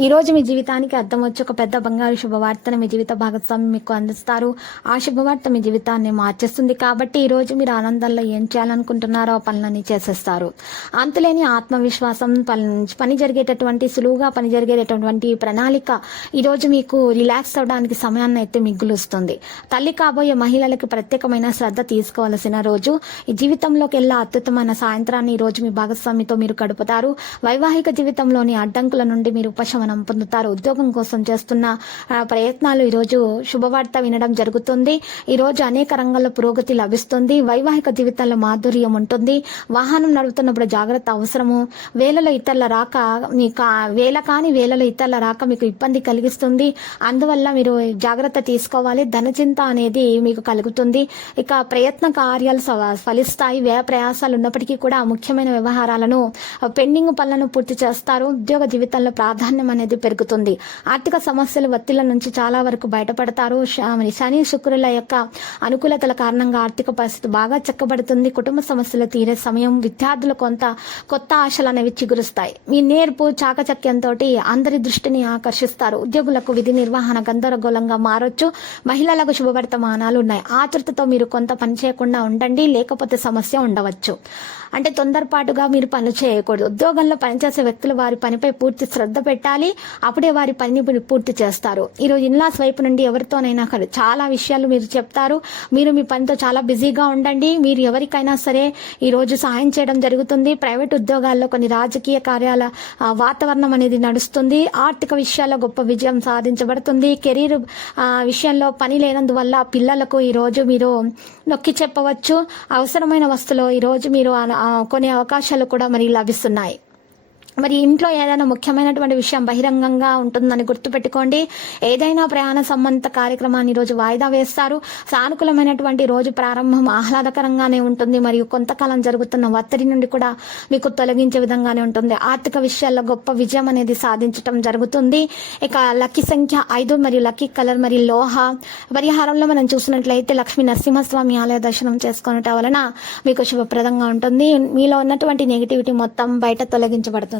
ఈ రోజు మీ జీవితానికి అర్థం వచ్చి ఒక పెద్ద బంగారు శుభవార్తను మీ జీవిత భాగస్వామి మీకు అందిస్తారు. ఆ శుభవార్త మీ జీవితాన్ని మార్చేస్తుంది కాబట్టి ఈ రోజు మీరు ఆనందంలో ఏం చేయాలనుకుంటున్నారో ఆ పనులన్నీ చేసేస్తారు. అంతులేని ఆత్మవిశ్వాసం పని- పని జరిగేటటువంటి సులువుగా పని జరిగేటటువంటి ప్రణాళిక ఈ రోజు మీకు రిలాక్స్ అవడానికి సమయాన్ని అయితే మిగులుస్తుంది. తల్లి కాబోయే మహిళలకు ప్రత్యేకమైన శ్రద్ధ తీసుకోవాల్సిన రోజు ఈ జీవితంలోకి వెళ్ళా అత్యుత్తమైన సాయంత్రాన్ని ఈ రోజు మీ భాగస్వామితో మీరు గడుపుతారు. వైవాహిక జీవితంలోని అడ్డంకుల నుండి మీరు ఉపశమనం పొందుతారు. ఉద్యోగం కోసం చేస్తున్న ప్రయత్నాలు ఈరోజు శుభవార్త వినడం జరుగుతుంది. ఈరోజు అనేక రంగాల్లో పురోగతి లభిస్తుంది. వైవాహిక జీవితంలో మాధుర్యం ఉంటుంది. వాహనం నడుపుతున్నప్పుడు జాగ్రత్త అవసరము. వేలలో ఇతరుల రాక మీ కా- వేల కాని వేలలో ఇతరుల రాక మీకు ఇబ్బంది కలిగిస్తుంది. అందువల్ల మీరు జాగ్రత్త తీసుకోవాలి. ధనచింత అనేది మీకు కలుగుతుంది. ఇక ప్రయత్న కార్యాలు ఫలిస్తాయి. వ్యయ ప్రయాసాలు ఉన్నప్పటికీ కూడా ముఖ్యమైన వ్యవహారాలను పెండింగ్ పనులను పూర్తి చేస్తారు. ఉద్యోగ జీవితంలో ప్రాధాన్యం అనేది పెరుగుతుంది. ఆర్థిక సమస్యలు ఒత్తిళ్ళ నుంచి చాలా వరకు బయటపడతారు. శని శుక్రుల యొక్క అనుకూలతల కారణంగా ఆర్థిక పరిస్థితి బాగా చెక్కబడుతుంది. కుటుంబ సమస్యలు తీరే సమయం విద్యార్థులు కొంత కొత్త ఆశలు అనేవి చిగురుస్తాయి. మీ నేర్పు చాకచక్యంతో అందరి దృష్టిని ఆకర్షిస్తారు. ఉద్యోగులకు విధి నిర్వహణ గందరగోళంగా మారొచ్చు. మహిళలకు శుభవర్తమానాలు ఉన్నాయి. ఆతృతతో మీరు కొంత పని చేయకుండా ఉండండి. లేకపోతే సమస్య ఉండవచ్చు. అంటే తొందరపాటుగా మీరు పనులు చేయకూడదు. ఉద్యోగంలో పనిచేసే వ్యక్తులు వారి పనిపై పూర్తి శ్రద్ధ పెట్టాలి. అప్పుడే వారి పనిని పూర్తి చేస్తారు. ఈరోజు ఇన్లాస్ వైపు నుండి ఎవరితోనైనా కలు- చాలా విషయాలు మీరు చెప్తారు. మీరు మీ పనితో చాలా బిజీగా ఉండండి. మీరు ఎవరికైనా సరే ఈరోజు సాయం సహాయం చేయడం జరుగుతుంది. ప్రైవేట్ ఉద్యోగాల్లో కొన్ని రాజకీయ కార్యాల వాతావరణం అనేది నడుస్తుంది. ఆర్థిక విషయాల్లో గొప్ప విజయం సాధించబడుతుంది. కెరీర్ విషయంలో పని లేనందువల్ల పిల్లలకు ఈరోజు మీరు నొక్కి చెప్పవచ్చు. అవసరమైన వస్తువులు ఈ రోజు మీరు కొన్ని కొనే అవకాశాలు కూడా మరి లభిస్తున్నాయి. మరి ఇంట్లో ఏదైనా ముఖ్యమైనటువంటి విషయం బహిరంగంగా ఉంటుందని గుర్తుపెట్టుకోండి. ఏదైనా ప్రయాణ సంబంధిత కార్యక్రమాన్ని రోజు వాయిదా వేస్తారు. సానుకూలమైనటువంటి రోజు ప్రారంభం ఆహ్లాదకరంగానే ఉంటుంది. మరియు కొంతకాలం జరుగుతున్న ఒత్తిడి నుండి కూడా మీకు తొలగించే విధంగానే ఉంటుంది. ఆర్థిక విషయాల్లో గొప్ప విజయం అనేది సాధించటం జరుగుతుంది. ఇక లక్కీ సంఖ్య ఐదు మరియు లక్కీ కలర్ మరియు లోహ పరిహారంలో మనం చూసినట్లయితే లక్ష్మీ నరసింహస్వామి ఆలయ దర్శనం చేసుకోవటం వలన మీకు శుభప్రదంగా ఉంటుంది. మీలో ఉన్నటువంటి నెగిటివిటీ మొత్తం బయట తొలగించబడుతుంది.